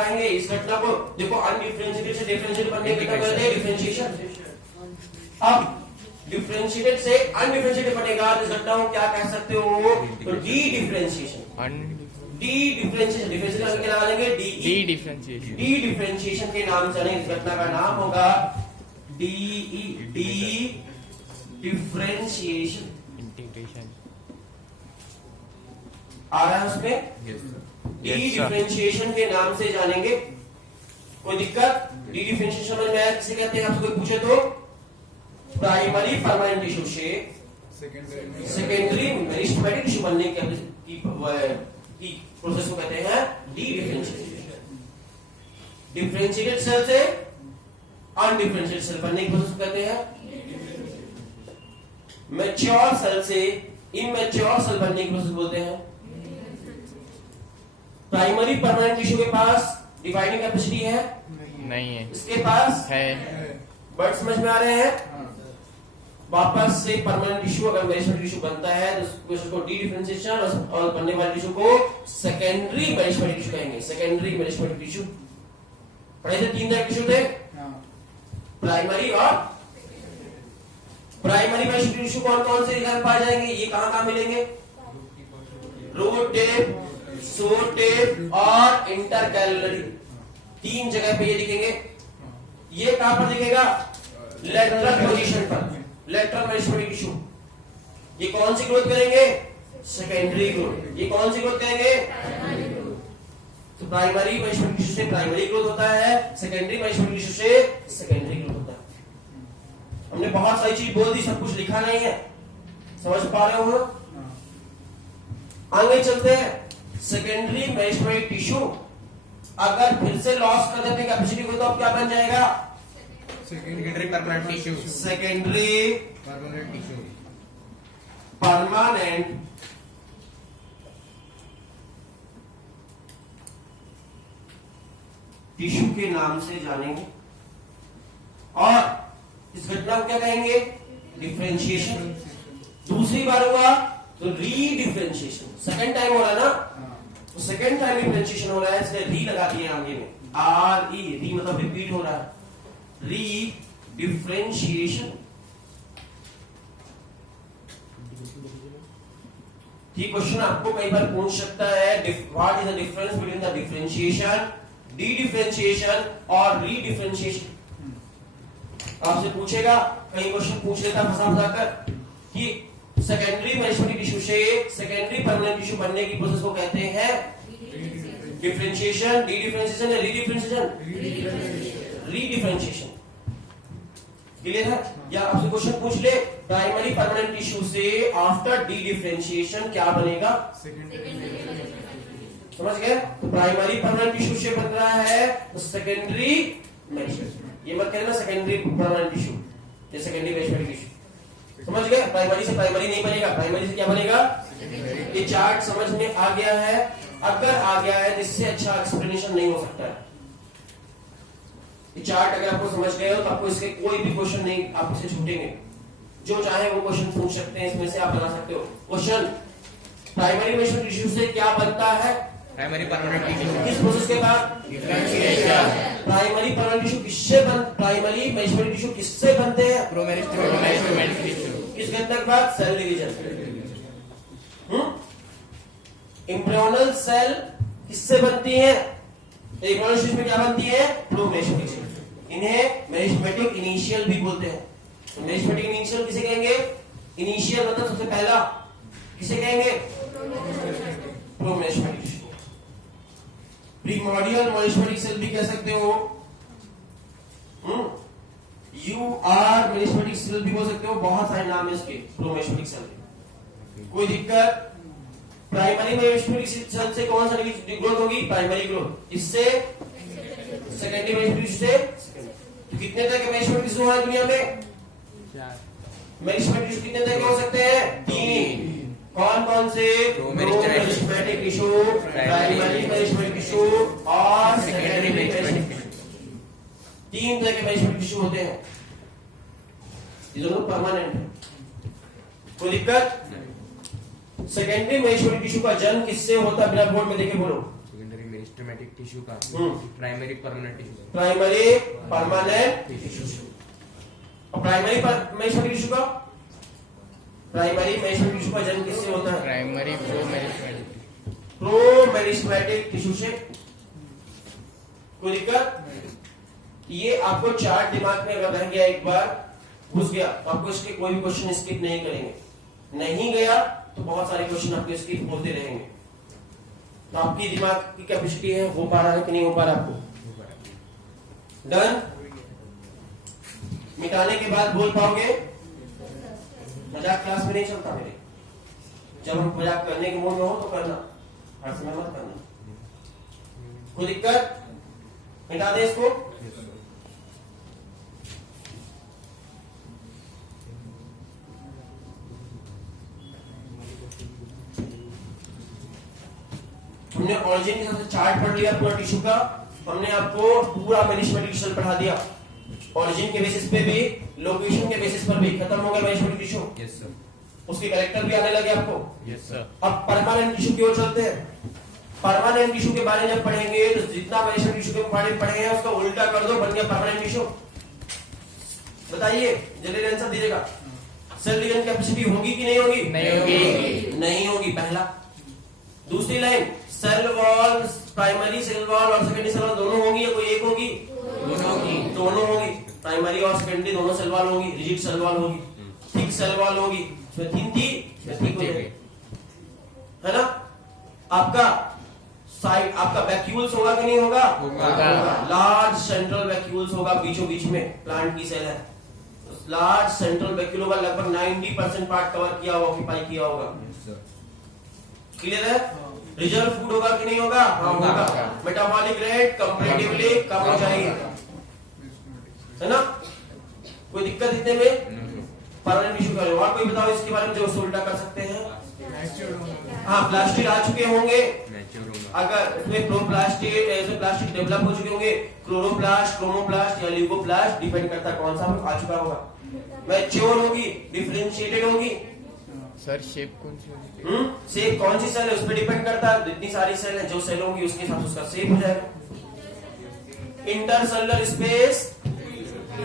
आएंगे इस घटना को देखो अनडिफरेंशिएटेड से डिफरेंशिएटेड बनने की घटना कहते हैं डिफरेंशिएशन। अब डिफरेंशिएटेड से अनडिफरेंशिएटेड बनेगा तो इस घटना को क्या कह सकते हो? तो D differentiation. D differentiation differentiation के नाम लेंगे डी डिफरेंशिएशन। डी डिफरेंशिएशन के नाम से इस घटना का नाम होगा डी डी डिफरेंशिएशन। इंटीग्रेशन आ रहा है उसमें डी डिफरेंशिएशन के नाम से जानेंगे। कोई दिक्कत? डी डिफरेंशिएशन में किसे कहते हैं? आपसे कोई पूछे तो प्राइमरी परमानेंट टिश्यू से सेकेंडरी मेरिस्टेमेटिक टिश्यू बनने की प्रोसेस को कहते हैं डी डिफरेंशिएशन। डिफरेंशिएटेड सेल से अनडिफरेंशिएटेड सेल बनने की प्रोसेस को कहते हैं मैच्योर सेल से इमैच्योर सेल बनने की प्रोसेस बोलते हैं। प्राइमरी परमानेंट टिश्यू के पास डिवाइडिंग कैपेसिटी है? नहीं है। इसके पास है। वर्ड समझ में आ रहे हैं? वापस से परमानेंट टिश्यू अगर मेरिस्टेमेटिक टिश्यू बनता है तो उसको डी डिफरेंशिएशन और बनने वाले टिश्यू को सेकेंडरी मेरिस्टेमेटिक टिश्यू कहेंगे। सेकेंडरी मेरिस्टेमेटिक टिश्यू पढ़े थे, 3 तरह के टिश्यू थे, प्राइमरी और प्राइमरी मेरिस्टेमेटिक टिश्यू कौन कौन से जगह पाए जाएंगे? ये कहां मिलेंगे? रूट टिप, सूट टिप और इंटरकैलरी, 3 जगह पे ये दिखेंगे। ये कहां पर दिखेगा? लेटरल पोजीशन पर, लेटरल मेरिस्टेमेटिक टिश्यू। ये कौन सी ग्रोथ करेंगे? Secondary growth. ये कौन सी ग्रोथ करेंगे? तो प्राइमरी मेरिस्टेमेटिक टिश्यू से प्राइमरी ग्रोथ होता है, सेकेंडरी मेरिस्टेमेटिक टिश्यू से सेकेंडरी ग्रोथ होता है। हमने बहुत सारी चीज बोल दी, सब कुछ लिखा नहीं है, समझ पा रहे हो? आगे चलते हैं। सेकेंडरी मेरिस्टेमेटिक टिश्यू अगर फिर से लॉस कर देते कैपेसिटी को तो अब क्या बन जाएगा? Secondary permanent tissue. Secondary permanent tissue. Permanent tissue के नाम से जानेंगे। और इस घटना को क्या कहेंगे? डिफरेंशिएशन। दूसरी बार हुआ तो रीडिफरेंशिएशन। सेकंड टाइम हो रहा है ना, तो सेकंड टाइम डिफरेंशिएशन हो रहा है, इसलिए री लगा दिए आगे में, आर ई, री मतलब रिपीट हो रहा है, री डिफरेंशिएशन। ये क्वेश्चन आपको कई बार पूछ सकता है, what is the difference between the differentiation, D differentiation और री डिफरेंशिएशन? आपसे पूछेगा, कई क्वेश्चन पूछ लेता फंसा कर कि सेकेंडरी मेरिस्टेमेटिक टिश्यू से सेकेंडरी परमानेंट टिश्यू बनने की प्रोसेस को कहते हैं डिफरेंशिएशन, डी डिफरेंशिएशन या री डिफरेंशिएशन? री डिफरेंशिएशन। क्लियर है? या आपसे क्वेश्चन पूछ ले, प्राइमरी परमानेंट टिश्यू से आफ्टर डी डिफरेंशिएशन क्या बनेगा? समझ गए? तो प्राइमरी परमानेंट टिश्यू से बन रहा है तो सेकेंडरी मेरिस्टेमेटिक, ये मत कहना सेकेंडरी परमानेंट टिश्यू या सेकेंडरी मेरिस्टेमेटिक टिश्यू। समझ गए? प्राइमरी से प्राइमरी नहीं बनेगा, प्राइमरी से क्या बनेगा? ये चार्ट समझ में आ गया है? अगर आ गया है तो इससे अच्छा एक्सप्लेनेशन नहीं हो सकता है। ये चार्ट अगर आपको समझ गए हो तो आपको इसके कोई भी क्वेश्चन नहीं आपसे छूटेंगे, जो चाहे वो क्वेश्चन पूछ सकते हैं, इसमें से आप बना सकते हो क्वेश्चन। प्राइमरी मेरिस्टेमेटिक टिश्यू से क्या बनता है? Primary permanent tissue. किस प्रोसेस के बाद? डिफरेंशिएशन। प्राइमरी परमानेंट टिश्यू किससे प्राइमरी मेरिस्टेमेटिक टिश्यू किससे बनते हैं? प्रोमेरिस्टेमेटिक टिश्यू। किस घटना के बाद? Cell division. एम्ब्रियोनल सेल किससे बनती है? एम्ब्रियोनल टिश्यू में क्या बनती है? प्रोमेरिस्टेमेटिक सेल। इन्हें मेरिस्टेमेटिक इनिशियल भी बोलते हैं। तो मेरिस्टेमेटिक इनिशियल किसे कहेंगे? इनिशियल मतलब सबसे पहला, किसे कहेंगे? प्रोमेरिस्टेमेटिक टिश्यू। प्रीमोर्डियल मेरिस्टेमेटिक सेल भी कह सकते हो, यूआर मेरिस्टेमेटिक सेल भी बोल सकते हो, बहुत सारे नाम है इसके प्रोमेरिस्टेमेटिक सेल। कोई दिक्कत? प्राइमरी मेरिस्टेमेटिक सेल से कौन सा ग्रोथ होगी? Primary growth. इससे सेकेंडरी मेरिस्टेमेटिक से तो कितने तरह के मेरिस्टेमेटिक टिश्यू हैं दुनिया में? मेरिस्टेमेटिक टिश्यू कितने तरह के हो सकते हैं? 3। कौन कौन से? Meristematic tissue, primary meristematic tissue और सेकेंडरी मेरिस्टेमेटिक टिश्यू। 3 तरह के मेरिस्टेमेटिक टिश्यू होते हैं, ये दोनों परमानेंट है। कोई दिक्कत? सेकेंडरी मेरिस्टेमेटिक टिश्यू का जन्म किससे होता है? बिना बोर्ड में देखे बोलो। मेरिस्टेमेटिक टिश्यू का hmm. Primary permanent tissue primary permanent tissue. और प्राइमरी मेरिस्टेमेटिक टिश्यू का प्राइमरी मेरिस्टेमेटिक टिश्यू का जन्म किससे होता है? Primary promeristematic promeristematic tissue से। कोई दिक्कत? ये आपको चार्ट दिमाग में अगर रह गया, एक बार घुस गया, तो आपको इसके कोई भी क्वेश्चन स्किप नहीं करेंगे। नहीं गया तो बहुत सारे क्वेश्चन आपके स्किप होते रहेंगे। तो आपकी दिमाग की कैपेसिटी है, हो पा रहा है कि नहीं हो पा रहा आपको? डन? मिटाने के बाद बोल पाओगे? मजाक क्लास में नहीं चलता मेरे। जब हम मजाक करने के मूड में हो तो करना, हर समय मत करना। कोई दिक्कत? मिटा दे इसको। हमने ऑरिजिन के साथ चार्ट पढ़ लिया पूरा टिश्यू का। हमने आपको पूरा मेरिस्टेमेटिक टिश्यू पढ़ा दिया, ऑरिजिन के बेसिस पे भी, लोकेशन के बेसिस पर भी। खत्म हो गया मेरिस्टेमेटिक टिश्यू। यस सर, उसके कैरेक्टर भी आने लगे आपको। Yes sir. अब परमानेंट टिश्यू की ओर चलते हैं। परमानेंट टिश्यू के बारे में जब पढ़ेंगे तो जितना मेरिस्टेमेटिक टिश्यू के बारे में पढ़े हैं उसका उल्टा कर दो, बन गया परमानेंट टिश्यू। बताइए, जल्दी आंसर दीजिएगा। सेल डिवीजन कैपेसिटी होगी कि नहीं होगी? नहीं होगी। नहीं होगी, पहला। दूसरी line, cell wall, primary cell wall और सेकेंडरी सेल वॉल दोनों होंगी या कोई एक होगी? दोनों होगी। दोनों होगी। प्राइमरी और सेकेंडरी दोनों सेल वॉल होगी। रिजिड सेल वॉल होगी, थिक सेल वॉल होगी। इसमें थिन थी, इसमें थिक हो जाएगी, है ना? आपका साइड, आपका वैक्यूल्स होगा कि नहीं होगा? होगा। लार्ज सेंट्रल वैक्यूल्स होगा बीचों बीच में। प्लांट की सेल है, लार्ज सेंट्रल वैक्यूल होगा, लगभग 90% पार्ट कवर किया होगा, ऑक्यूपाई किया होगा। क्लियर है? रिजर्व फूड होगा कि नहीं होगा? हाँ होगा। मेटाबॉलिक रेट कंपैरेटिवली कम हो जाएगी, है ना? कोई दिक्कत इतने में? परमानेंट टिश्यू का और कोई बताओ इसके बारे में जो उससे उल्टा कर सकते हैं? हाँ, प्लास्टिड आ चुके होंगे। अगर इसमें प्रोप्लास्टिड, इसमें प्लास्टिक डेवलप हो चुके होंगे, क्लोरोप्लास्ट, क्रोमोप्लास्ट या ल्यूकोप्लास्ट, डिपेंड करता है कौन सा आ चुका होगा। मैच्योर होगी, डिफरेंशिएटेड होगी। सर शेप कौन सी होगी? शेप कौन सी सेल है उस पर डिपेंड करता है। जितनी सारी सेल है, जो सेल होंगी उसके हिसाब से उसका शेप हो जाएगा। इंटरसेलुलर स्पेस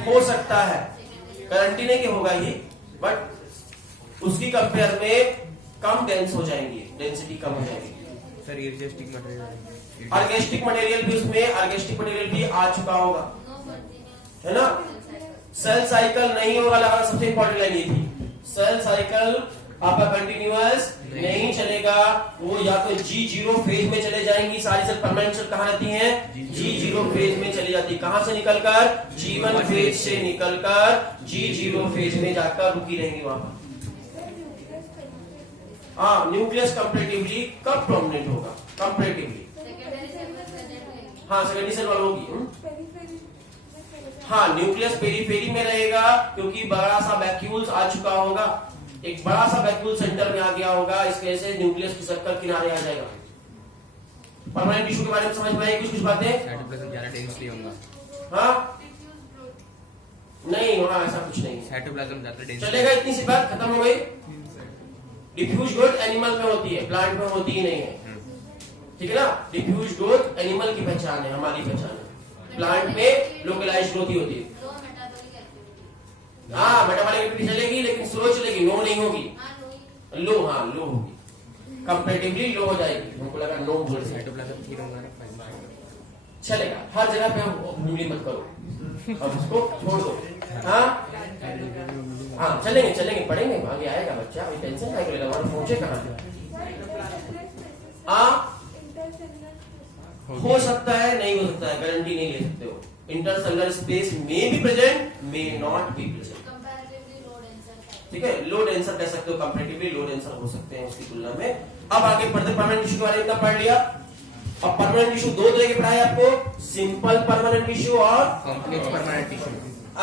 हो सकता है, गारंटी नहीं कि होगा ही, बट उसकी कंपेयर में कम डेंस हो जाएंगी, डेंसिटी कम हो जाएगी। सर एर्गेस्टिक मटेरियल, ऑर्गेस्टिक मटेरियल भी उसमें, ऑर्गेस्टिक मटेरियल भी आ चुका होगा, है ना? सेल साइकिल नहीं होगा, लगा सबसे इंपॉर्टेंट लाइन ये थी। सेल साइकिल आपका कंटिन्यूअस नहीं चलेगा, वो या तो G0 फेज में चले जाएंगी। सारी सेल परमानेंट सेल कहाँ रहती हैं? G0 फेज में चली जाती है। कहां से निकलकर? G1 फेज से निकलकर G0 फेज में जाकर रुकी रहेंगी वहां पर। हाँ, न्यूक्लियस कंपैरेटिवली कब प्रोमिनेंट होगा? कंपैरेटिवली, हाँ सेकेंडरी सेल वाल होगी। हाँ, न्यूक्लियस पेरीफेरी में रहेगा क्योंकि बड़ा सा वैक्यूल्स आ चुका होगा, एक बड़ा सा वैक्यूल सेंटर में आ गया होगा, इस वजह से न्यूक्लियस की सर्कल किनारे आ जाएगा। परमानेंट टिश्यू के बारे में समझ में आई कुछ बातें? साइटोप्लाज्म ज्यादा डेंसली होगा। हाँ, नहीं होना, ऐसा कुछ नहीं है। साइटोप्लाज्म ज्यादा डेंस चलेगा, इतनी सी बात खत्म हो गई। डिफ्यूज ग्रोथ एनिमल में होती है, प्लांट में होती ही नहीं है, ठीक है ना? डिफ्यूज ग्रोथ एनिमल की पहचान है, हमारी पहचान है। प्लांट में लोकलाइज ग्रोथ ही होती है। हाँ, मेटाबॉलिक एक्टिविटी चलेगी लेकिन स्लो चलेगी, नो नहीं होगी। लो, हाँ लो होगी, कंपैरेटिवली लो हो जाएगी। हमको लगा नो बोल रहे। साइटोप्लाज्म ठीक होगा ना, चलेगा, हर जगह पे हम उंगली मत करो और उसको छोड़ दो। हाँ हाँ, चलेंगे चलेंगे, पढ़ेंगे, आगे आएगा बच्चा, अभी टेंशन नहीं करेगा। हमारा पहुंचे कहाँ? हो सकता है, नहीं हो सकता है, गारंटी नहीं ले सकते हो। इंटरसेलुलर स्पेस में भी present, may not be present, ठीक है? लो डेंसर कह सकते हो, कंपैरेटिवली लो डेंसर हो सकते हैं उसकी तुलना में। अब आगे बढ़ते, परमानेंट टिश्यू के बारे में पढ़ लिया। अब परमानेंट टिश्यू दो तरह के पढ़ाए आपको, सिंपल परमानेंट टिश्यू और कॉम्प्लेक्स परमानेंट टिश्यू।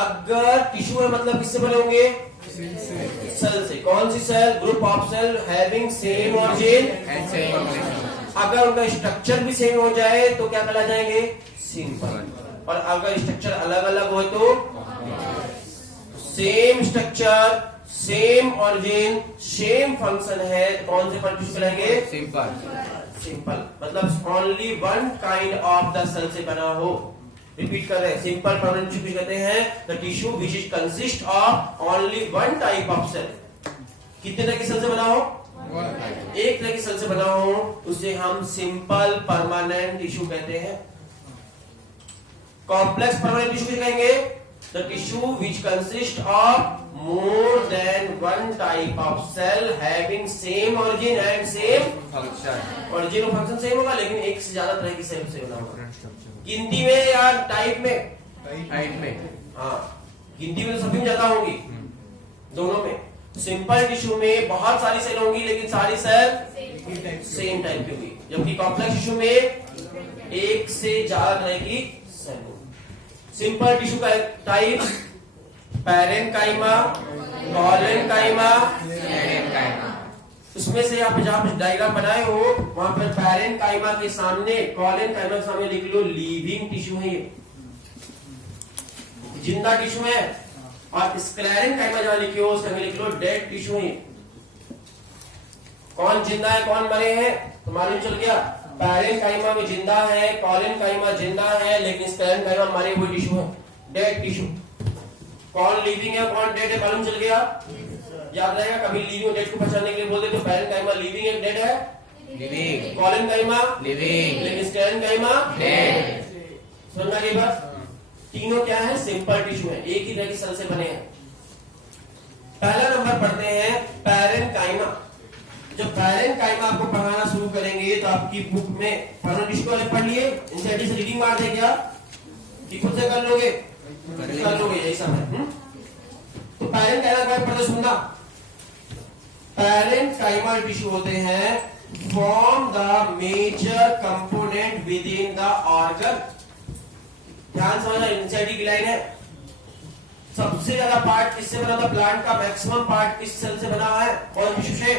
अगर टिश्यू है मतलब किससे बने होंगे? सेल से। कौन सी cell? Group of cell having same origin and same organism. अगर उनका स्ट्रक्चर भी सेम हो जाए तो क्या कहला जाएंगे? सिंपल। और अगर स्ट्रक्चर अलग अलग हो तो same structure, same origin, same function है, कौन से टिश्यू कहलाएंगे? सिंपल। सिंपल मतलब only one kind of the cell से बना हो। रिपीट कर रहे हैं, सिंपल परमानेंट टिश्यू कहते हैं the tissue which is consist of only one type of cell. कितने तरह की सेल से बना हो? एक तरह की सेल से बना हो, उसे हम सिंपल परमानेंट टिश्यू कहते हैं। कॉम्प्लेक्स परमानेंट टिश्यू कहेंगे the tissue which consist of more than one type of cell having same origin and same function origin और function same होगा, लेकिन एक से ज्यादा तरह की सेल से बना होगा। गिनती में या टाइप में? टाइप में। हाँ, गिनती में तो सभी में ज्यादा होंगी, दोनों में। सिंपल टिश्यू में बहुत सारी सेल होंगी लेकिन सारी सेल सेम टाइप की होगी, जबकि कॉम्प्लेक्स टिश्यू में एक से ज्यादा तरह की सेल होगी। सिंपल टिश्यू का टाइप पैरेन्काइमा, कॉलेन्काइमा, उसमें से आप जहां पे डायग्राम बनाए हो वहां पर पैरेन्काइमा के सामने, कॉलेन्काइमा के सामने लिख लो लिविंग टिश्यू है, ये जिंदा टिश्यू है। और स्क्लेरेन्काइमा जहां लिखे हो उसका लिख लो डेड टिश्यू है। कौन जिंदा है कौन मरे हैं तो मालूम चल गया। पैरेन्काइमा में जिंदा है, कॉलेन्काइमा जिंदा है, लेकिन स्क्लेरेन्काइमा मरे हुए टिश्यू है, डेड टिश्यू। कौन लिविंग है कौन डेड है मालूम चल गया। याद रहेगा, कभी लिविंग और डेड को पहचानने के लिए बोलते तो पैरेन्काइमा लिविंग है डेड है, लिविंग, कॉलेन्काइमा लिविंग, लेकिन स्क्लेरेन्काइमा डेड। समझ में आ गई बात। तीनों क्या है? सिंपल टिश्यू है, एक ही तरह की सेल से बने हैं। पहला नंबर पढ़ते हैं पैरेन्काइमा। जब पैरेन्काइमा आपको पढ़ाना शुरू करेंगे तो आपकी बुक में परमानेंट टिश्यू वाले पढ़ लिए, इनसे रीडिंग मार दे क्या कि खुद से कर लोगे? कर लोगे, यही सब है। तो पैरेन्काइमा का पढ़ते सुनना। पैरेन्काइमल टिश्यू होते हैं form the major component within the organ. ध्यान समझना, इनसाइड की लाइन है। सबसे ज्यादा पार्ट किससे बना था? प्लांट का मैक्सिमम पार्ट किस सेल से बना है? कौन टिश्यू से?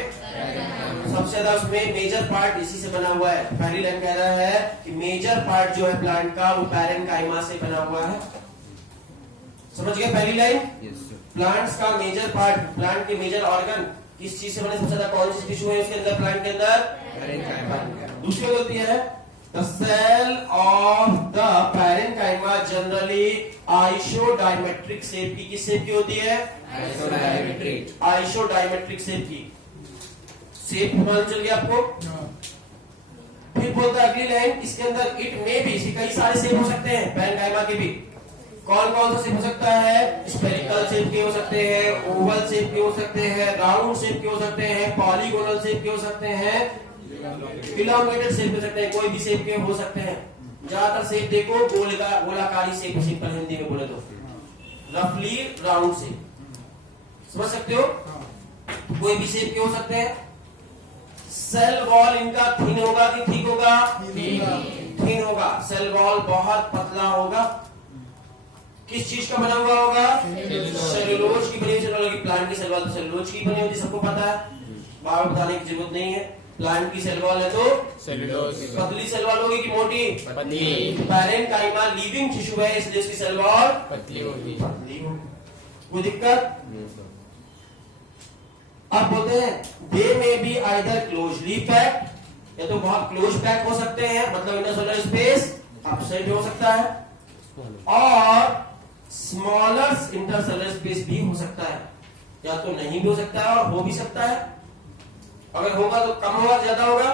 सबसे ज्यादा उसमें मेजर पार्ट इसी से बना हुआ है। पहली लाइन कह रहा है कि मेजर पार्ट जो है प्लांट का वो पैरेन्काइमा से बना हुआ है। समझ गए पहली लाइन? प्लांट्स का मेजर पार्ट, प्लांट के मेजर ऑर्गन किस चीज से बने? सबसे ज्यादा कौन सी टिश्यू है उसके अंदर, प्लांट के अंदर? दूसरी होती है the cell of the parenchyma generally isodiametric shape की। किस शेप की होती है? आइसोडायमेट्रिक। आइसोडायमेट्रिक शेप की। शेप मालूम चल गया आपको। फिर बोलता है अगली लाइन, इसके अंदर इट में भी, इसके कई सारे शेप हो सकते हैं पैरेन्काइमा के भी। कौन कौन सा शेप हो सकता है? स्फेरिकल शेप के हो सकते हैं, ओवल शेप के हो सकते हैं, राउंड शेप के हो सकते हैं, पॉलीगोनल शेप के हो सकते हैं, इलांगेटेड शेप हो सकते हैं, कोई भी शेप के हो सकते हैं। ज्यादातर शेप देखो गोलाकारी शेप, सिंपल हिंदी में बोले तो रफली राउंड शेप। समझ सकते हो? कोई भी शेप के हो सकते हैं। सेल वॉल इनका थिन होगा कि ठीक होगा? थिन होगा। सेल वॉल बहुत पतला होगा। किस चीज का बना हुआ होगा? सेलुलोज की बनी हुई सेल होगी। प्लांट की सेल वॉल तो सेलुलोज की बनी होती, सबको पता है, बार बताने की जरूरत नहीं है। प्लांट की सेल वॉल है तो सेलुलोज। पतली सेल वॉल होगी कि मोटी? पतली। पैरेन्काइमा लिविंग टिश्यू है इसलिए उसकी सेल वॉल पतली होगी। कोई दिक्कत? अब बोलते हैं दे में बी आइदर क्लोजली पैक्ड, या तो बहुत क्लोज पैक हो सकते हैं, मतलब इंटरसेलुलर स्पेस अपसाइड हो सकता है, और स्मॉलर इंटरसेलुलर स्पेस भी हो सकता है, या तो नहीं भी हो सकता है और हो भी सकता है। अगर होगा तो कम होगा ज्यादा होगा?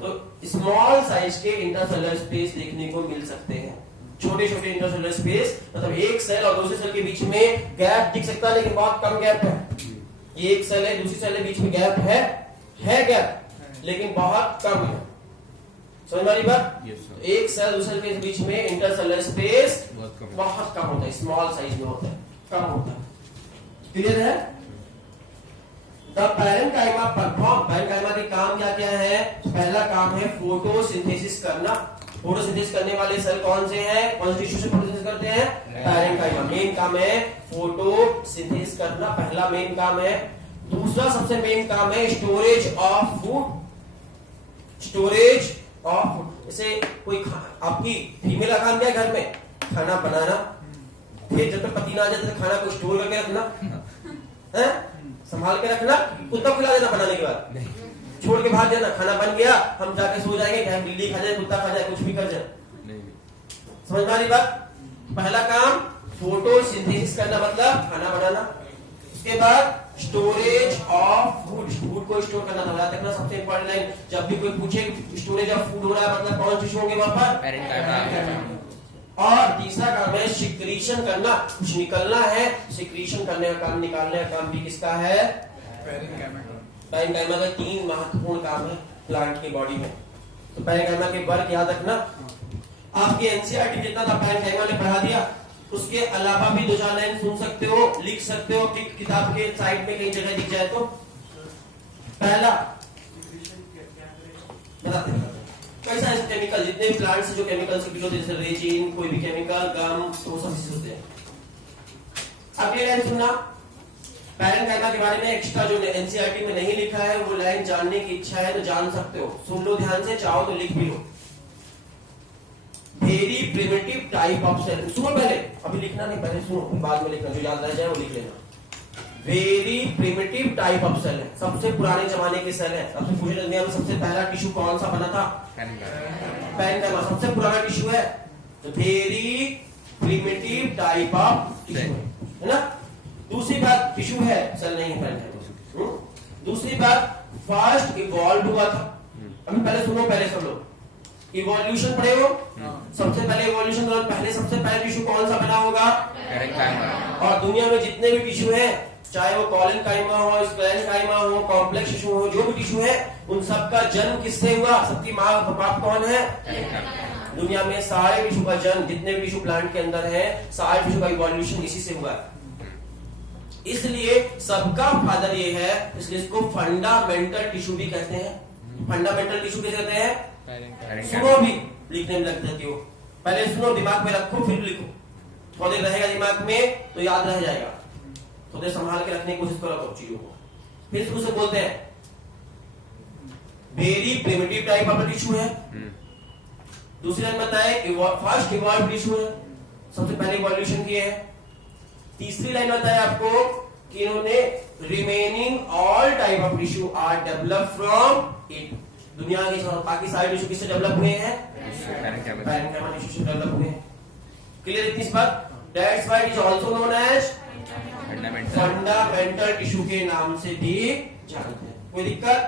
तो स्मॉल साइज के इंटरसेलुलर स्पेस देखने को मिल सकते हैं। छोटे छोटे इंटरसेलुलर स्पेस मतलब एक सेल और दूसरे सेल के बीच में गैप दिख सकता है, लेकिन बहुत कम गैप है। ये एक सेल है दूसरी सेल के बीच में गैप है गैप, लेकिन बहुत कम है। समझ में आ रही बात? एक सेल दूसरे के बीच में इंटरसेलुलर स्पेस बहुत कम होता है, स्मॉल साइज में होता है, कम होता है। क्लियर है? द पैरेन्काइमा परफॉर्म, पैरेन्काइमा के काम क्या क्या है? पहला काम है फोटोसिंथेसिस करना। फोटोसिंथेसिस करने वाले सेल कौन से हैं? कौन से टिश्यू से फोटोसिंथेसिस करते हैं? पैरेन्काइमा। मेन काम है फोटोसिंथेसिस करना, पहला मेन काम है। दूसरा सबसे मेन काम है storage of food. Storage of food, जैसे कोई आपकी फीमेल का काम क्या है? घर में खाना बनाना, फिर जब तक पति ना आ जाए तो खाना को स्टोर करके रखना है, संभाल के रखना, खुद को खिला देना बनाने के बाद, छोड़ के भाग जाना, खाना बन गया हम जाके सो जाएंगे, चाहे बिल्ली खा जाए, कुत्ता खा जाए, कुछ भी कर जाए। समझ में आ रही बात? पहला काम फोटोसिंथेसिस करना, मतलब खाना बनाना। उसके बाद स्टोरेज ऑफ फूड, फूड को स्टोर करना था, याद रखना सबसे इंपॉर्टेंट लाइन। जब भी कोई पूछे स्टोरेज ऑफ फूड हो रहा है मतलब कौन टिश्यू होंगे वहां पर? पैरेंकाइमा। और तीसरा काम है सिक्रीशन करना, कुछ निकलना है, सिक्रीशन करने का काम, निकालने का काम भी किसका है? पैरेंकाइमा का 3 महत्वपूर्ण काम है प्लांट की बॉडी में। तो पैरेंकाइमा के वर्क याद रखना। आपके एनसीईआरटी जितना था पैरेंकाइमा ने पढ़ा दिया, उसके अलावा भी 2-4 लाइन सुन सकते हो, लिख सकते हो, अपनी किताब के साइड में कहीं जगह दिख जाए तो। पहला बताते हैं कैसा है केमिकल, जितने प्लांट से जो केमिकल से होते हैं, जैसे रेजिन, कोई भी केमिकल, गम, वो सब चीज होते हैं। अगली लाइन सुनना, पैरेंकाइमा के बारे में एक्स्ट्रा जो एनसीईआरटी में नहीं लिखा है वो लाइन जानने की इच्छा है तो जान सकते हो, सुन लो ध्यान से, चाहो तो लिख भी लो। Very primitive type of cell, सुनो पहले, अभी लिखना नहीं, पहले सुनो, बाद में लिखना, जो याद रह जाए वो लिख लेना। Very primitive type of cell है, सबसे पुराने जमाने के सेल है। सबसे पूछे दुनिया में सबसे पहला टिश्यू कौन सा बना था? पैरेंकाइमा सबसे पुराना टिश्यू है। तो very primitive type of tissue है ना। दूसरी बात, टिश्यू है, सेल नहीं है। दूसरी बात, फास्ट इवॉल्व हुआ था। अभी पहले सुनो, पहले सब लोग इवोल्यूशन पढ़े हो? सबसे पहले इवोल्यूशन के पहले सबसे पहले टिश्यू कौन सा बना होगा? पैरेंकाइमा। और दुनिया में जितने भी टिश्यू हैं, चाहे वो कॉलेनकाइमा हो, स्क्लेरेनकाइमा हो, कॉम्प्लेक्स टिश्यू हो, जो भी टिश्यू है, उन सबका जन्म किससे हुआ? सबकी माँ बाप कौन है? दुनिया में सारे टिश्यू का जन्म, जितने भी टिश्यू प्लांट के अंदर है, सारे टिश्यू का इवोल्यूशन इसी से हुआ है। इसलिए सबका फादर ये है, इसलिए इसको फंडामेंटल टिश्यू भी कहते हैं। फंडामेंटल टिश्यू कैसे कहते हैं? सुनो भी, लिखने में लग जाती हो, पहले सुनो, दिमाग में रखो, फिर लिखो, थोड़ी देर रहेगा दिमाग में तो याद रह जाएगा। थोड़े संभाल के रखने की कोशिश करो चीजों को। फिर शुरू से बोलते हैं, very primitive type of tissue है। दूसरी लाइन बताए फर्स्ट इवॉल्व टिश्यू है, सबसे पहले इवोल्यूशन किए है। तीसरी लाइन बताया आपको कि इन्होंने remaining all type of tissue are develop from it. दुनिया के बाकी सारे टिश्यू किससे डेवलप हुए हैं? पैरेंकाइमा टिश्यू से डेवलप हुए हैं। क्लियर इतनी बात? That's why it is also known as fundamental tissue के नाम से भी जानते हैं। कोई दिक्कत?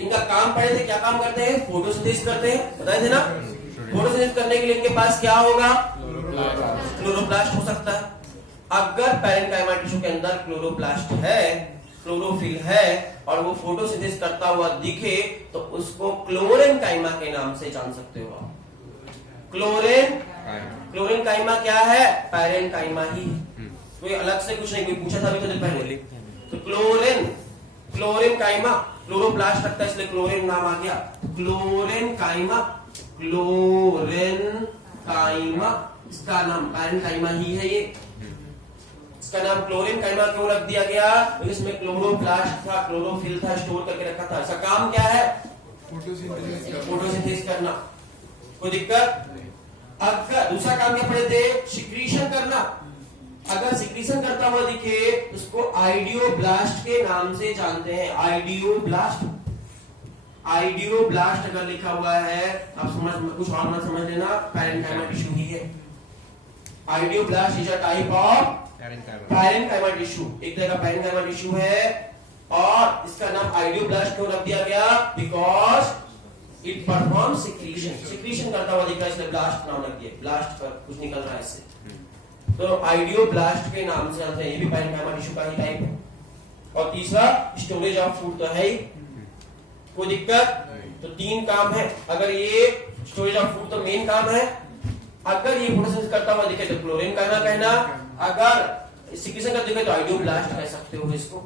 इनका काम पढ़े थे, क्या काम करते हैं? फोटोसिंथेसिस करते हैं, बताए थे ना। फोटोसिंथेसिस करने के लिए इनके पास क्या होगा? क्लोरोप्लास्ट हो सकता है। अगर पैरेंकाइमा टिश्यू के अंदर क्लोरोप्लास्ट है, क्लोरोफिल है, और वो फोटोसिंथेसिस करता हुआ दिखे तो उसको क्लोरेनकाइमा के नाम से जान सकते हो आप। क्लोरेनकाइमा क्या है? पैरेंकाइमा ही, कोई अलग से कुछ नहीं। कोई पूछा था अभी तो पहले, तो क्लोरेनकाइमा, क्लोरोप्लास्ट रखता है इसलिए क्लोरेन नाम आ गया। क्लोरेनकाइमा, इसका नाम पैरेंकाइमा ही है। ये इसका नाम क्लोरेनकाइमा क्यों रख दिया गया? तो इसमें क्लोरोप्लास्ट था, क्लोरोफिल था, स्टोर करके रखा था। इसका काम क्या है? फोटोसिंथेसिस करना। कोई दिक्कत? अगर दूसरा काम क्या पढ़े थे? सिक्रीशन करना। अगर सिक्रीशन करता हुआ दिखे उसको आइडियोब्लास्ट के नाम से जानते हैं। आइडियोब्लास्ट अगर लिखा हुआ है, आप समझ, कुछ और मत समझ लेना, पैरेंकाइमा टिश्यू ही है। Idioblast is a type of parenchyma tissue, एक तरह का पैरेंकाइमा टिश्यू है। और इसका नाम आइडियोब्लास्ट क्यों रख दिया गया? बिकॉज इट परफॉर्म सिक्रीशन करता हुआ दिख रहा है, इसलिए ब्लास्ट नाम रख दिया। ब्लास्ट कर कुछ निकल रहा है इससे, तो आइडियोब्लास्ट के नाम से जानते हैं। ये भी पैरेंकाइमा टिश्यू का ही टाइप है। और तीसरा स्टोरेज ऑफ फूड तो है ही, कोई दिक्कत? तो 3 काम है। अगर ये स्टोरेज ऑफ फूड तो मेन काम है। अगर ये फोटोसिंथेसिस करता हुआ दिखे तो क्लोरेनकाइमा कहना, अगर सिक्रीशन करते दिखे तो आइडियोब्लास्ट कह सकते हो इसको।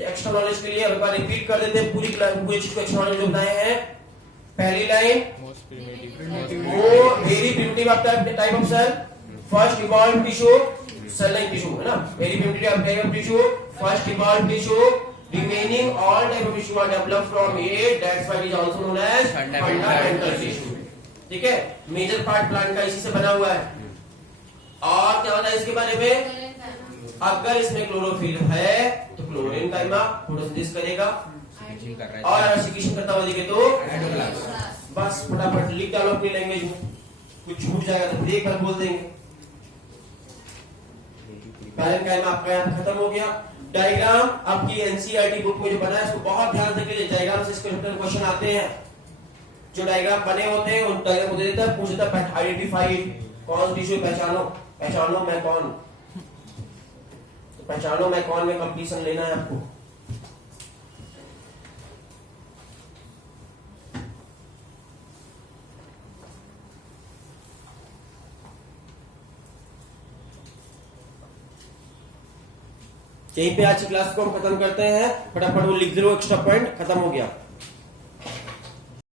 एक्स्ट्रा नॉलेज के लिए एक बार रिपीट कर देते हैं पूरी चीज को, एक्स्ट्रा नॉलेज जो बनाए हैं। पहली line, very primitive type of cell, first evolve tissue, cell line tissue है ना। Very primitive type of tissue, first evolve tissue, remaining all type of tissue are developed from it, that's why it is also known as fundamental tissue. ठीक है, major part plant का इसी से बना हुआ है। और क्या होता है इसके बारे में? अगर इसमें क्लोरोफिल है तो क्लोरीन का इमा फोटोसिंथेसिस करेगा, Switching कर रहा है। और एसिडिफिकेशन करता हुआ दिखे तो Hydrolysis। बस फटाफट लिख डालो अपनी लैंग्वेज में, कुछ छूट जाएगा तो एक बार बोल देंगे। पैरेंट का आपका यहाँ खत्म हो गया। डायग्राम आपकी एनसीईआरटी बुक में जो बना है उसको बहुत ध्यान से कीजिए, डायग्राम से इसके क्वेश्चन आते हैं। जो डायग्राम बने होते हैं उन डायग्राम को दे देता है, पूछता है आइडेंटिफाई, कौन टिश्यू पहचानो, पहचानो मैं कौन, तो पहचानो मैं कौन में कंप्लीशन लेना है आपको। यहीं पे आज की क्लास को हम खत्म करते हैं, फटाफट वो लिख दो, एक्स्ट्रा पॉइंट खत्म हो गया।